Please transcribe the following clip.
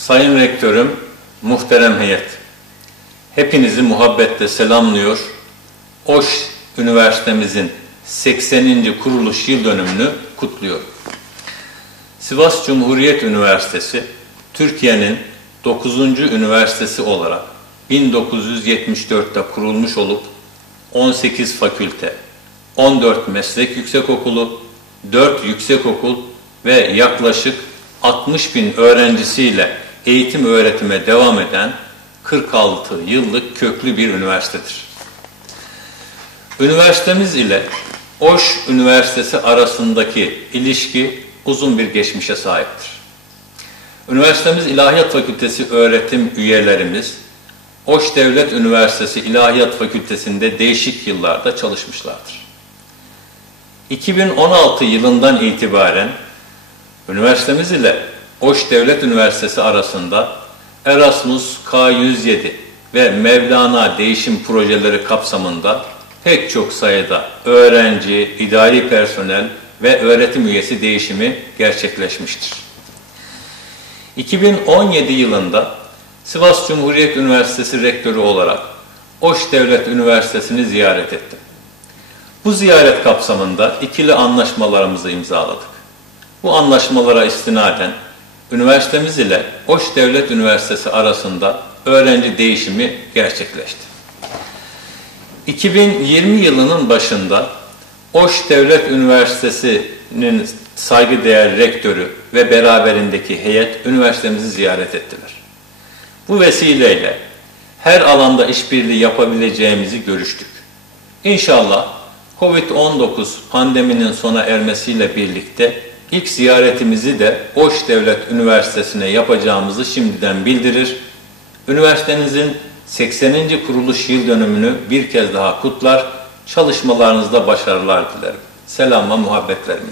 Sayın Rektörüm, muhterem heyet, hepinizi muhabbetle selamlıyor. OŞ Üniversitemizin 80. kuruluş yıl dönümünü kutluyor. Sivas Cumhuriyet Üniversitesi, Türkiye'nin 9. üniversitesi olarak 1974'te kurulmuş olup 18 fakülte, 14 meslek yüksekokulu, 4 yüksekokul ve yaklaşık 60.000 öğrencisiyle eğitim öğretime devam eden 46 yıllık köklü bir üniversitedir. Üniversitemiz ile OŞ Üniversitesi arasındaki ilişki uzun bir geçmişe sahiptir. Üniversitemiz İlahiyat Fakültesi öğretim üyelerimiz, OŞ Devlet Üniversitesi İlahiyat Fakültesi'nde değişik yıllarda çalışmışlardır. 2016 yılından itibaren üniversitemiz ile OŞ Devlet Üniversitesi arasında Erasmus K107 ve Mevlana değişim projeleri kapsamında pek çok sayıda öğrenci, idari personel ve öğretim üyesi değişimi gerçekleşmiştir. 2017 yılında Sivas Cumhuriyet Üniversitesi Rektörü olarak OŞ Devlet Üniversitesi'ni ziyaret ettim. Bu ziyaret kapsamında ikili anlaşmalarımızı imzaladık. Bu anlaşmalara istinaden üniversitemiz ile OŞ Devlet Üniversitesi arasında öğrenci değişimi gerçekleşti. 2020 yılının başında OŞ Devlet Üniversitesi'nin saygıdeğer rektörü ve beraberindeki heyet üniversitemizi ziyaret ettiler. Bu vesileyle her alanda işbirliği yapabileceğimizi görüştük. İnşallah Covid-19 pandeminin sona ermesiyle birlikte ilk ziyaretimizi de OŞ Devlet Üniversitesi'ne yapacağımızı şimdiden bildirir. Üniversitenizin 80. kuruluş yıl dönümünü bir kez daha kutlar, çalışmalarınızda başarılar dilerim. Selam ve muhabbetlerimle.